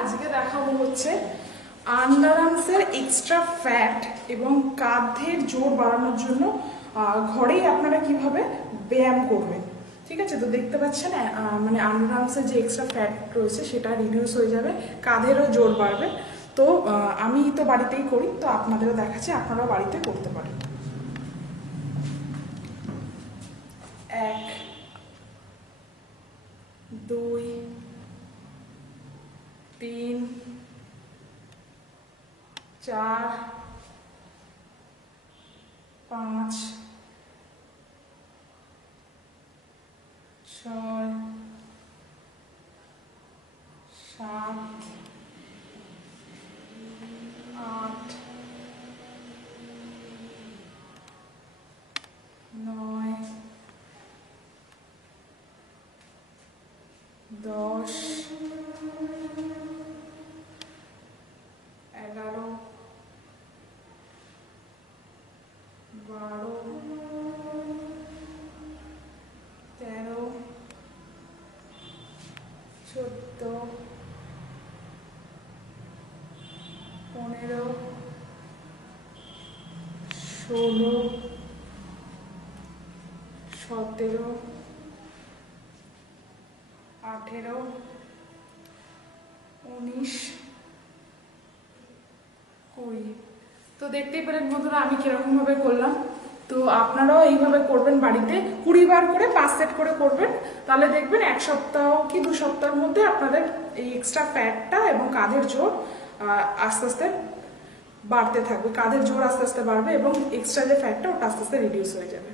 আজকে দেখাবো হচ্ছে আন্ডারআর্মসের এক্সট্রা ফ্যাট এবং কাঁধের জোর বাড়ানোর জন্য ঘরেই আপনারা কিভাবে ব্যায়াম করবেন। ঠিক আছে, তো দেখতে পাচ্ছেন মানে আন্ডারআর্মসের যে এক্সট্রা ফ্যাট রয়েছে সেটা রিডিউস হয়ে যাবে, কাঁধেরও জোর বাড়বে। তো আমি তো বাড়িতেই করি, তো আপনাদেরও দেখাচ্ছি, আপনারাও বাড়িতে করতে পারেন। 1 2 3 4 5 6 7 8 9 10 11 12 13 14 15 16 17 18 19 20। তো দেখতেই পেলেন বন্ধুরা আমি কিরকম ভাবে করলাম। তো আপনারাও এইভাবে করবেন, বাড়িতে 20 বার করে 5 সেট করে করবেন, তাহলে দেখবেন 1 সপ্তাহ কি 2 সপ্তাহের মধ্যে আপনাদের এই এক্সট্রা ফ্যাটটা এবং কাঁধের জোর আস্তে আস্তে বাড়তে থাকবে, কাঁধের জোর আস্তে আস্তে বাড়বে এবং এক্সট্রা যে ফ্যাটটা ওটা আস্তে আস্তে রিডিউস হয়ে যাবে।